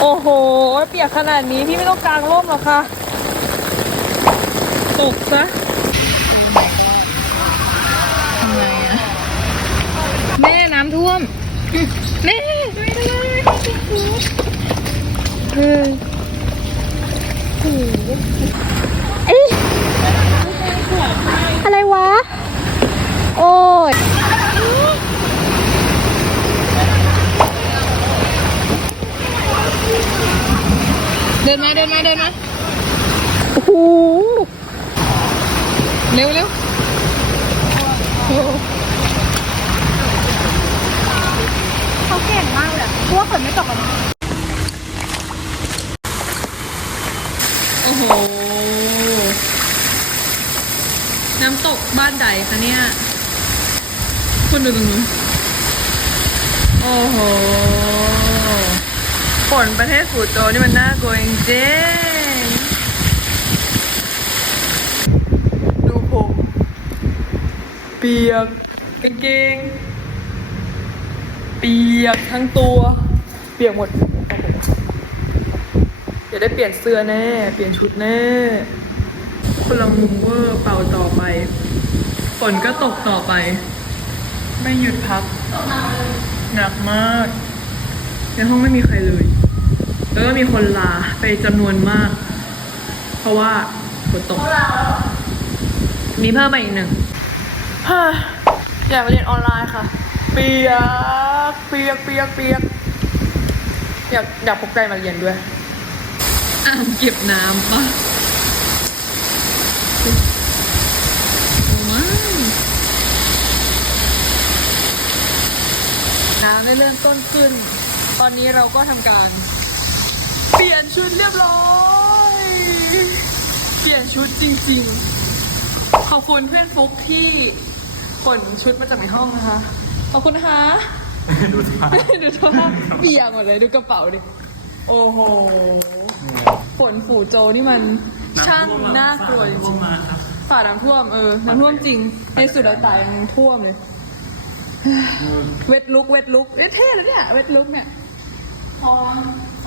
โอ้โห เปียกขนาดนี้พี่ไม่ต้องกางร่มหรอกค่ะตกซะทำไงอะแม่น้ำท่วม แม่ช่วยด้วยเฮ้ยโอ้โหเอ้ยอะไรวะ โอ้ย เดินมาเดินมาเดินมาโอ้โหเร็วเร็วโอ้โหเขาเก่งมากเลยอะเพราะว่าฝนไม่ตกอะโอ้โห น้ำตกบ้านใดคะเนี่ยคุณดูตรงนู้นโอ้โห ฝนประเทศฟูโจนี่มันน่ากลัวจริงๆดูผม เปียกกางเกงเปียกทั้งตัว เปียกหมดเดี๋ยวได้เปลี่ยนเสื้อแน่ เปลี่ยนชุดแน่ คนละมุมเวอร์เป่าต่อไป ฝนก็ตกต่อไป ไม่หยุดพักหนักมาก ในห้องไม่มีใครเลย แล้วก็มีคนลาไปจำนวนมาก เพราะว่าฝนตก มีเพิ่มมาอีกหนึ่งฮ่าอยากมาเรียนออนไลน์ค่ะ เปียก เปียก เปียก เปียก อยากอยากพกใจมาเรียนด้วย อ่างเก็บน้ำปะว้าวน้ำได้เริ่มต้นขึ้น ตอนนี้เราก็ทำการ เปลี่ยนชุดเรียบร้อย เปลี่ยนชุดจริงๆ ขอบคุณเพื่อนฟุกที่ขนชุดมาจากในห้องนะคะ ขอบคุณนะคะ ดูสภาพดูสภาพเปียกหมดเลยดูกระเป๋าดิ โอ้โหฝนฝูโจนี่มันช่างน่ากลัวจริงๆฝ่าน้ำท่วมเออน้ำท่วมจริง ในสุดตายยังท่วมเลย เวทลุกเวทลุกเท่เลยเนี่ย เวทลุกเนี่ย พอเข